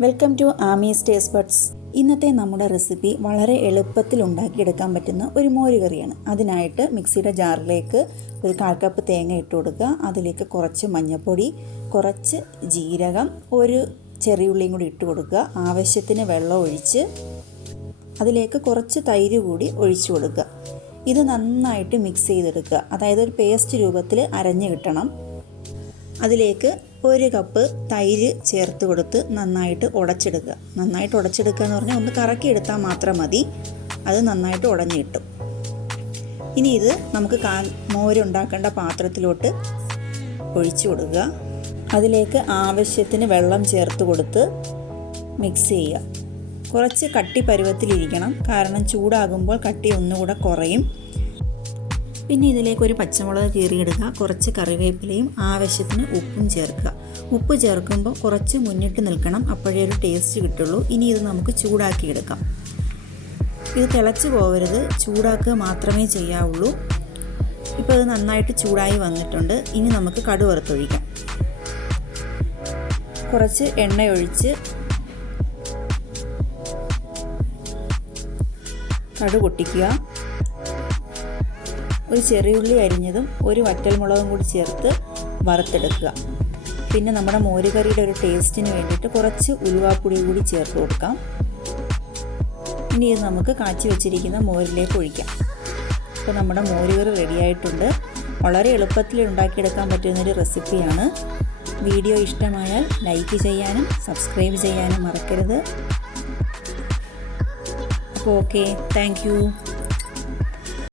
Welcome to Amee's taste buds. ഇന്നത്തെ നമ്മുടെ recipe വളരെ എളുപ്പത്തിൽ ഉണ്ടാക്കിയെടുക്കാൻ പറ്റുന്ന ഒരു മോരുകറിയാണ്. അതിനായിട്ട് മിക്സിയുടെ ജാറിലേക്ക് ഒരു കാൽ കപ്പ് തേങ്ങ ഇട്ട് കൊടുക്കുക. അതിലേക്ക് കുറച്ച് മഞ്ഞൾപ്പൊടി കുറച്ച് ജീരകം ഒരു ചെറിയുള്ളിയും കൂടി ഇട്ട് കൊടുക്കുക. ആവശ്യത്തിന് വെള്ളം ഒഴിച്ച് അതിലേക്ക് കുറച്ച് തൈര് കൂടി ഒഴിച്ചു കൊടുക്കുക. ഇത് നന്നായിട്ട് മിക്സ് ചെയ്തെടുക്കുക. അതായത് ഒരു പേസ്റ്റ് രൂപത്തിൽ അരഞ്ഞു കിട്ടണം. അതിലേക്ക് ഒരു കപ്പ് തൈര് ചേർത്ത് കൊടുത്ത് നന്നായിട്ട് ഉടച്ചെടുക്കുക. നന്നായിട്ട് ഉടച്ചെടുക്കുക എന്ന് പറഞ്ഞാൽ ഒന്ന് കറക്കി എടുത്താൽ മാത്രം മതി. അത് നന്നായിട്ട് ഉടഞ്ഞു കിട്ടും. ഇനി ഇത് നമുക്ക് കാ മോരുണ്ടാക്കേണ്ട പാത്രത്തിലോട്ട് ഒഴിച്ചു കൊടുക്കുക. അതിലേക്ക് ആവശ്യത്തിന് വെള്ളം ചേർത്ത് കൊടുത്ത് മിക്സ് ചെയ്യുക. കുറച്ച് കട്ടി പരുവത്തിലിരിക്കണം കാരണം ചൂടാകുമ്പോൾ കട്ടി ഒന്നുകൂടെ കുറയും. പിന്നെ ഇതിലേക്ക് ഒരു പച്ചമുളക് കീറിയിടുക കുറച്ച് കറിവേപ്പിലയും ആവശ്യത്തിന് ഉപ്പും ചേർക്കുക. ഉപ്പ് ചേർക്കുമ്പോൾ കുറച്ച് മുന്നിട്ട് നിൽക്കണം. അപ്പോഴേ ഒരു ടേസ്റ്റ് കിട്ടുള്ളൂ. ഇനി ഇത് നമുക്ക് ചൂടാക്കി എടുക്കാം ഇത് തിളച്ച് പോകരുത്. ചൂടാക്കുക മാത്രമേ ചെയ്യാവുള്ളൂ. ഇപ്പോൾ ഇത് നന്നായിട്ട് ചൂടായി വന്നിട്ടുണ്ട്. ഇനി നമുക്ക് കടു വറുത്തൊഴിക്കാം. കുറച്ച് എണ്ണ ഒഴിച്ച് കടു പൊട്ടിക്കുക. ഒരു ചെറിയുള്ളി അരിഞ്ഞതും ഒരു വറ്റൽമുളകും കൂടി ചേർത്ത് വറുത്തെടുക്കുക. പിന്നെ നമ്മുടെ മോരുകറിയുടെ ഒരു ടേസ്റ്റിന് വേണ്ടിയിട്ട് കുറച്ച് ഉലുവാപ്പൊടി കൂടി ചേർത്ത് കൊടുക്കാം. ഇനി ഇത് നമുക്ക് കാച്ചി വെച്ചിരിക്കുന്ന മോരിലേക്ക് ഒഴിക്കാം. അപ്പോൾ നമ്മുടെ മോരുകറി റെഡിയായിട്ടുണ്ട് വളരെ എളുപ്പത്തിൽ ഉണ്ടാക്കിയെടുക്കാൻ പറ്റുന്നൊരു റെസിപ്പിയാണ്. വീഡിയോ ഇഷ്ടമായാൽ ലൈക്ക് ചെയ്യാനും സബ്സ്ക്രൈബ് ചെയ്യാനും മറക്കരുത്. അപ്പോൾ ഓക്കെ താങ്ക്